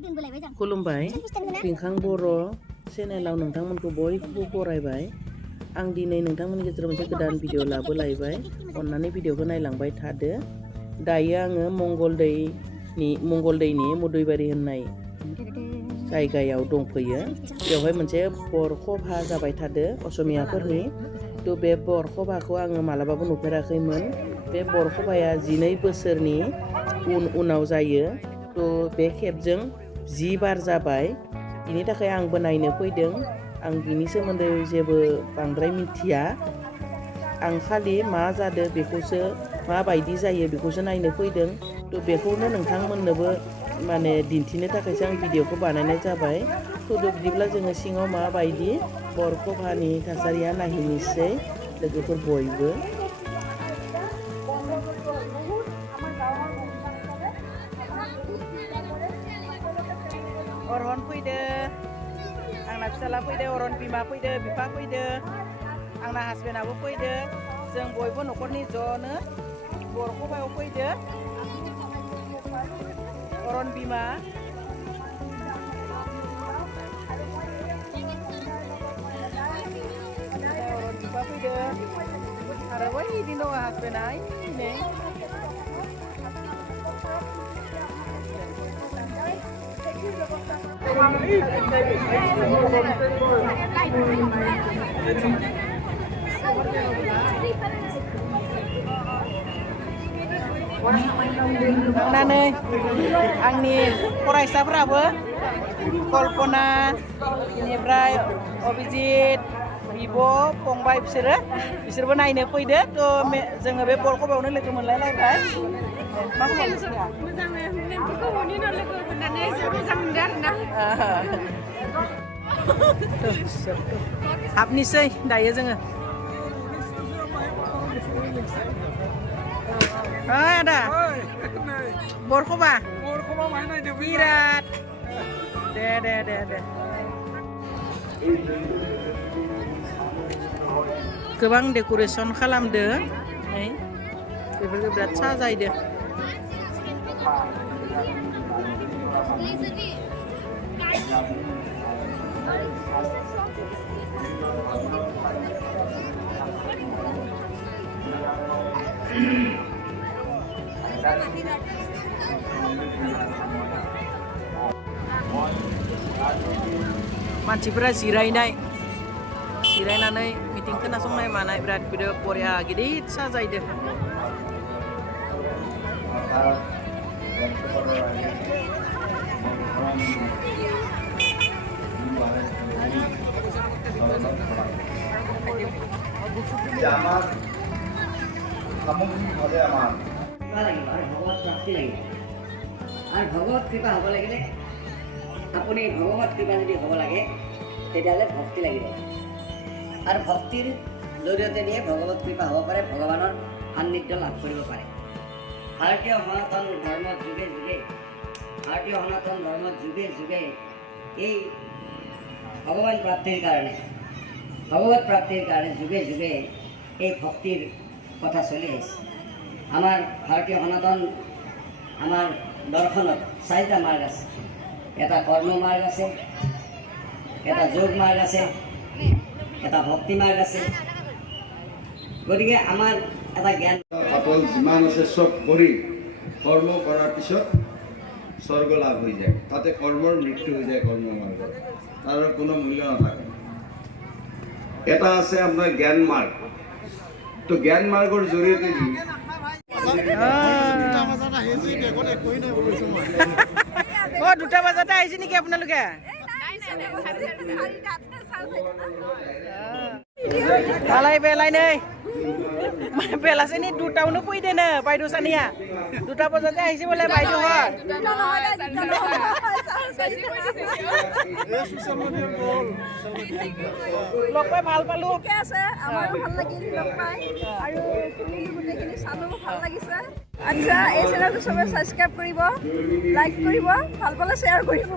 खुलुमबाय रिंखां बर' चेनेलाव नोंथांमोनखौ बयखौबो बरायबाय। आं दिनै नोंथांमोननि गेजेराव मोनसे गोदान भिडिअ लाबोलायबाय। अन्नानै भिडिअखौ नायलांबाय थादो। दायो आङो मंगलदैनि मुदैबारि होननाय जायगायाव दंफैयो। बेवहाय मोनसे बरखभा जाबाय थादो असमियाफोरनि। थ' बे बरखभाखौ आङो मालाबाबो नुफेराखैमोन। बे बरखभाया 12 बोसोरनि उनाव जायो। थ' बे खेबजों 10 बार जाबाय। बिनि थाखाय आंबो नायनो फैदों। आं बिनि सोमोन्दै जेबो बांद्राय मिथिया। आं खालि मा जादों बेखौसो, माबायदि जायो बेखौसो नायनो फैदों। थ' बेखौनो नोंथांमोननोबो माने दिन्थिनो थाखायसो आं भिडिअखौ बानायनाय जाबाय। थ' बिदिब्ला जोङो सिङाव माबायदि बरखभानि थासारिया नायहैनोसै लोगोफोर बयबो। अरहन फैदो, आंना फिसाला फैदो, अरहन बिमा फैदो, बिफा फैदो, आंना हासबेन्डआबो फैदो। जों बयबो न'खरनि ज'नो बरखभायाव फैदो। अरहन बिमा, अरहन बिफा फैदो आरो बैदि दङ हासबेन्डआ ओइनै। थांनानै आंनि फरायसाफोराबो कल्पना, बेनिफ्राय अभिजित, बिब', फंबाय बिसोरबो नायनो फैदो। थ' जोङो बे बरखभायावनो लोगो मोनलायलायबाय। मा खालामगासिनो? हाबनिसै दायो जोङो। आदा बरखभा बिराद दे गोबां डेक'रेसन खालामदो। बेफोरखौ बिराद साजायदो। मानसिफोरा जिरायनानै मिटिं खोनासंनाय मानाय बिराद बरिया गिदिर साजायदो। ভগৱত কৃপা হ'ব লাগিলে আপুনি ভগৱত কৃপা যদি হ'ব লাগে তেতিয়াহ'লে ভক্তি লাগিব। আৰু ভক্তিৰ জৰিয়তে দিয়ে ভগৱত কৃপা হ'ব পাৰে, ভগৱানৰ সান্নিধ্য লাভ কৰিব পাৰে। ভাৰতীয় সনাতন ধৰ্মত যুগে এই ভগৱান প্ৰাপ্তিৰ কাৰণে, ভগৱত প্ৰাপ্তিৰ কাৰণে যুগে যুগে এই ভক্তিৰ কথা চলি আহিছে। আমাৰ ভাৰতীয় সনাতন আমাৰ দৰ্শনত 4টা মাৰ্গ আছে। এটা কৰ্ম মাৰ্গ আছে, এটা যোগ মাৰ্গ আছে, এটা ভক্তি মাৰ্গ আছে। গতিকে আমাৰ এটা জ্ঞান পাতল যিমান আছে চব কৰি কৰ্ম কৰাৰ পিছত স্বৰ্গ লাভ হৈ যায়। তাতে কৰ্মৰ মৃত্যু হৈ যায়। কৰ্ম মাৰ্গত তাৰ কোনো মূল্য নাথাকে। এটা আছে আপোনাৰ জ্ঞান মাৰ্গ। তো জ্ঞান মাৰ্গৰ জৰিয়তে দুটা বজাতে আহিছে নেকি আপোনালোকে? बेलाय नै बेलासिनि 2टायावनो फैदोनो बायद' सानैया। 2टा बजाते আহিছে বোলে বাইদেউ হয়। লগ পাই ভাল পালো। আমাৰো ভাল লাগিল লগ পাই আৰু গোটেইখিনি চালো, ভাল লাগিছে। আচ্ছা, এই চেনেলটো সবে সাবস্ক্ৰাইব কৰিব, লাইক কৰিব, ভাল পালে শ্বেয়াৰ কৰিব।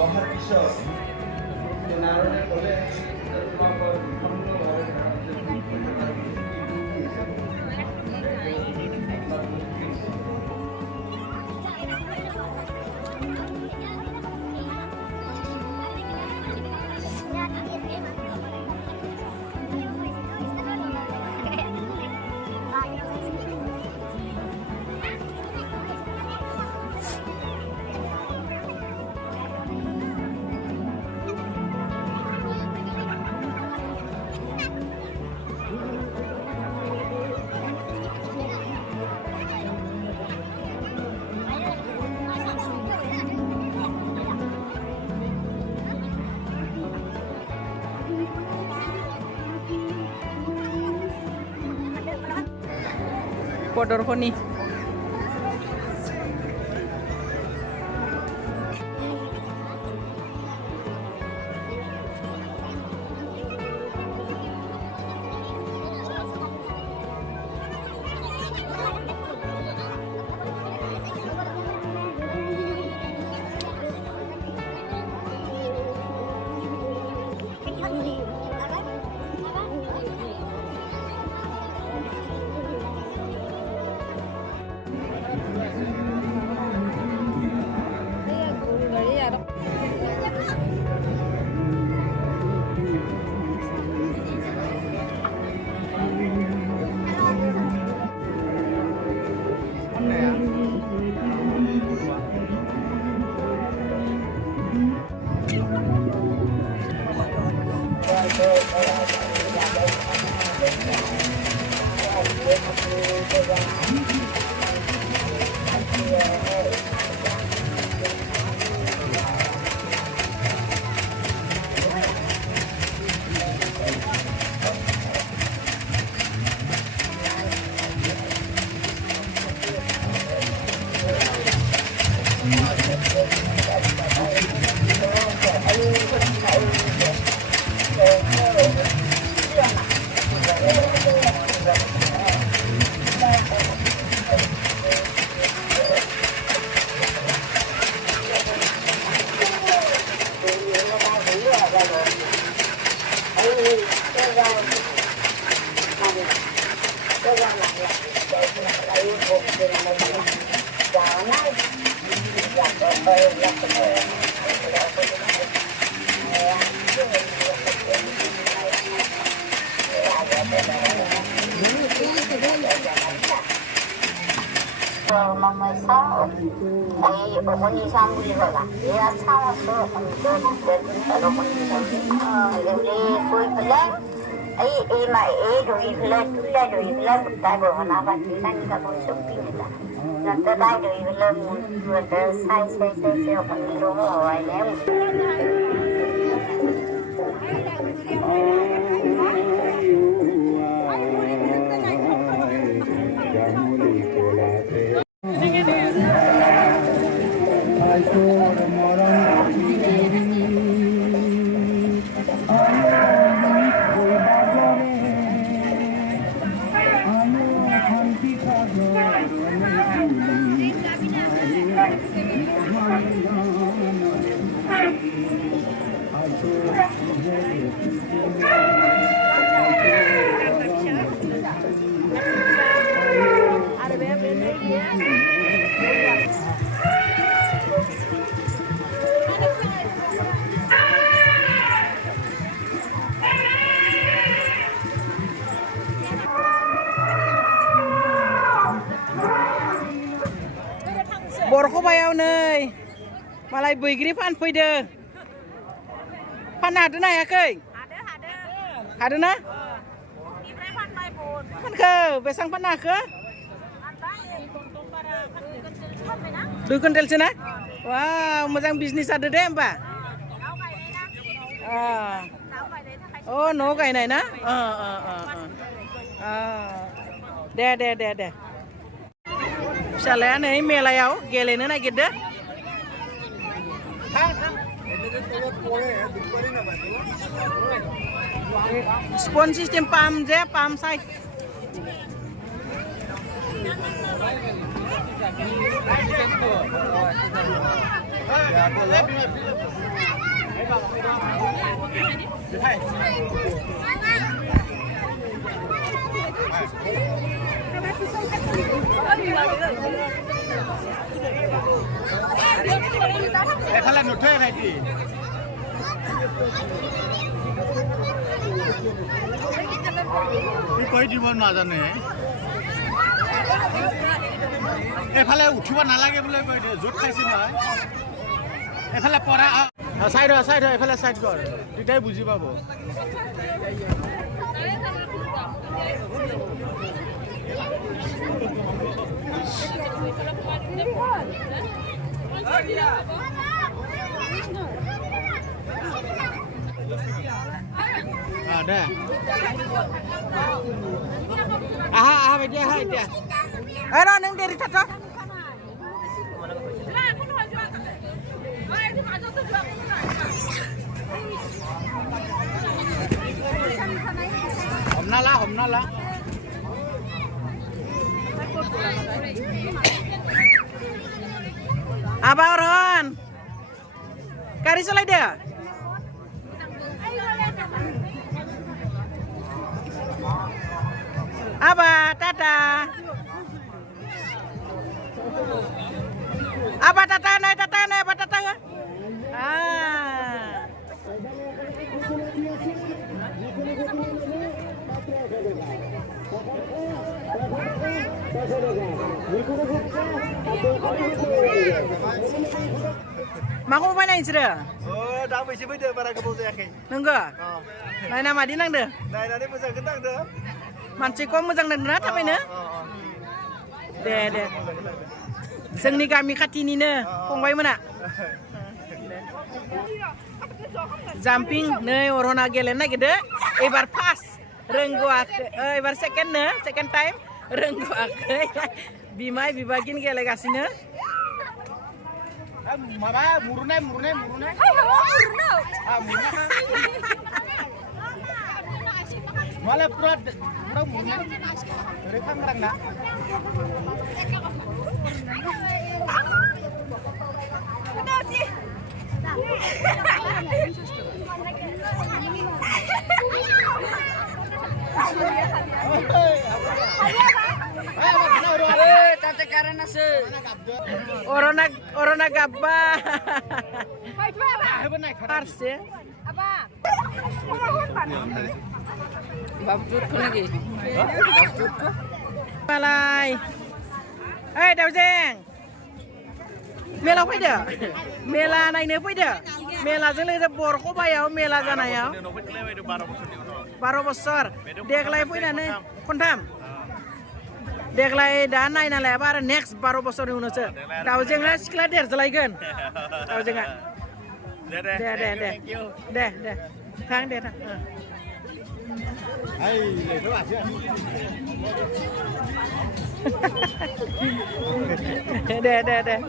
অহাৰ পিছত নাৰায়ণে ক'লে তোমালোকৰ Podorhoni. Mama sao ay 어머니 사무리가 내가 살았어 그래서 어머니 사무리 우리 보이길래 ay mà rồi lên tay bộ nó và chỉ sang cả bộ sống kinh người ta là tới đây rồi lên vừa tới sai còn đi đâu rồi nếu Borkobayaव नै मालाय बैग्रि फानफैदों फाननो हादों ना हायाखै हादोंना फानखो बेसेबां फाननो हाखो 2 कुइन्टेलसो ना वाव मोजां बिजनेस जादों दे होमबा अ न'आव गायनाय ना दे फिसालाया नै मेलायाव गेलेनो नागिरदों Spon system pump je, pump side. এফালে নুঠে ভাইটি কৈ দিব নাজানে এফালে উঠিব নালাগে বুলি কৈ দিয়ে জোট খাইছে নহয় এফালে পৰা সাইড এফালে সাইড কৰ দুটাই বুজি পাব Ada. Aha, dia. Ayo nang dari tata. Homna lah. Apa Orhan? Kari selai dia. Apa tata? Apa tata naik apa tata? Ah. Maku mana ini sudah? Oh, dah mesti beda para kebun saya. Nengga? Naik nama di nang deh? Naik nanti mesti kentang deh. Manci kau mo장 nengna tapi ne? Deh. Sengni kami katini ne, pongbai mana? Jumping ne orang agelen na gede, ebar pas, rengguak, ebar second time, rengguak, bimai bibakin gele kasih ne. Mama murunai. Malah pura murunai. Dari kangrang nak. Tante karena Orona gabba. Harus ya. Apa? Babjut ko lagi. Malay. Eh, Daujeng. Mela pwede? Mela na ini pwede? Mela jele je borko bayau mela jana ya. 12 besar. Deklai pwede ne? Kontam. Deklai dana ina le bar next 12 besar ni uno se. Daujeng la sikla der jelaikan. Daujeng. Deh. Thang deh. Hai, itu aja. Deh.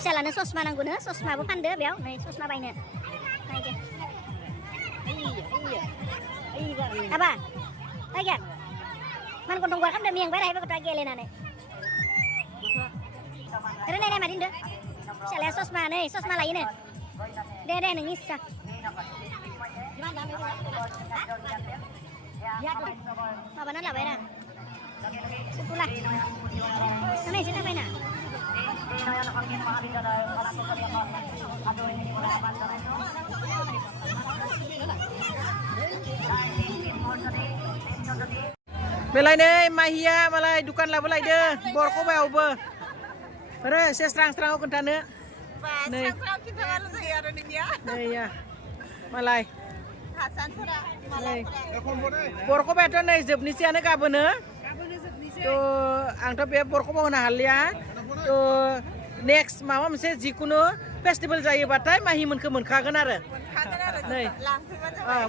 Salahnya sosma nang guna, sosma bukan deh, biau, nih sosma baiknya. Apa? Lagi? Man kontong gua kan udah miang berai, begitu lagi lena nih. Terus nih madin deh. Salahnya sosma nih, sosma lain nih. Deh nangis sah. Apa nana beran? Itulah. Sana sini apa nak? Belai deh, mahia malai dukan lah belai deh, borko bayau be. Pernah saya serang aku kentan deh. Nih. Kita malu saya ada di dia. Nih ya, malai. Hasan surah. Nih. Borko bayau tuh nih jepnisi ane kabene. Tuh, angkat biar borko mau nahal ya. Tuh, next माबा मोनसे जिकुनु festival जायोबाथाय माहिमोनखौ मोनखागोन आरो नै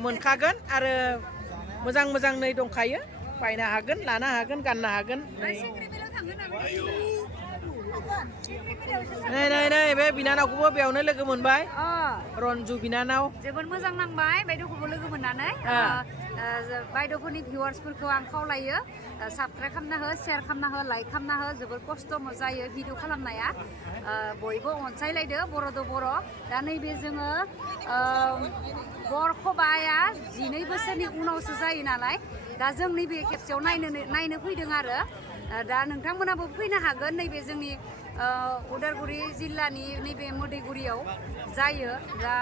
मोनखागोन आरो मोजां मोजां नै दंखायो बायनो हागोन लानो हागोन गाननो हागोन नै नै नै बे बिनानावखौबो बेयावनो लोगो मोनबाय रन्जु बिनानाव जोबोद मोजां नांबाय बायद'खौबो लोगो मोननानै बायद'फोरनि भिउवार्सफोरखौ आं खावलायो साबस्क्राइब खालामना हो शेयार खालामना हो लाइक खालामना हो जोबोद खस्थ' जायो भिडिअ खालामनाया बयबो अनसायलायदो बर'दो बर' दा नैबे जोङो बरखबाया 12 बोसोरनि उनावसो जायो नालाय दा जों नैबे खेबसेयाव नायनो फैदों आरो दा नोंथांमोनाबो फैनो हागोन नैबे जोंनि उदालगुरि जिल्लानि नैबे मोदैगुरियाव जायो दा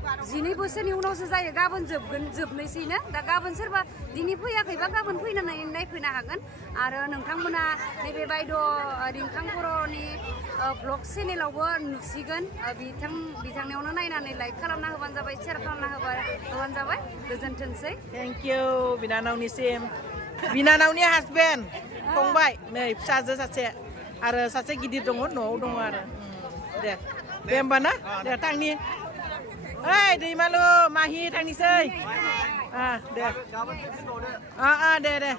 12 बोसोरनि उनावसो जायो गाबोन जोबनोसैनो दा गाबोन सोरबा दिनै फैयाखैबा गाबोन फैनानै नायफैनो हागोन आरो नोंथांमोना नैबे बायद' रिंखां बर'नि ब्लग चेनेलावबो नुसिगोन बिथांनियावनो नायनानै लाइक खालामना होबानो जाबाय शेयार खालामना होबानो जाबाय गोजोनथोंसै थेंक इउ बिनानावनिसिम बिनानावनि हासबेन्ड फंबाय नै फिसाजो सासे आरो सासे गिदिर दङ न'आव दङ आरो दे होमबा ना दे थांनि ओइ दैमालु माहि थांनिसै दे दे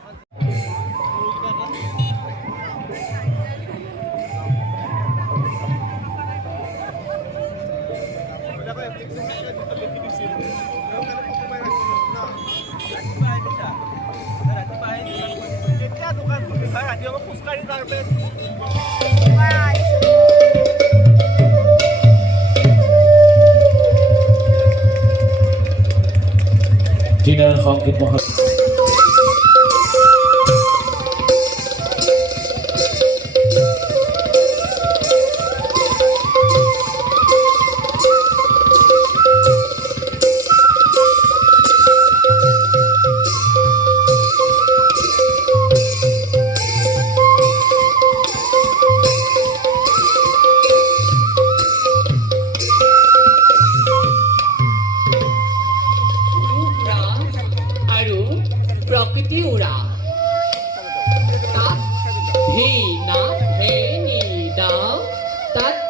Dinner Hongkit Mohon. प्रकृति उड़ा ता ही ना हे नी दा तात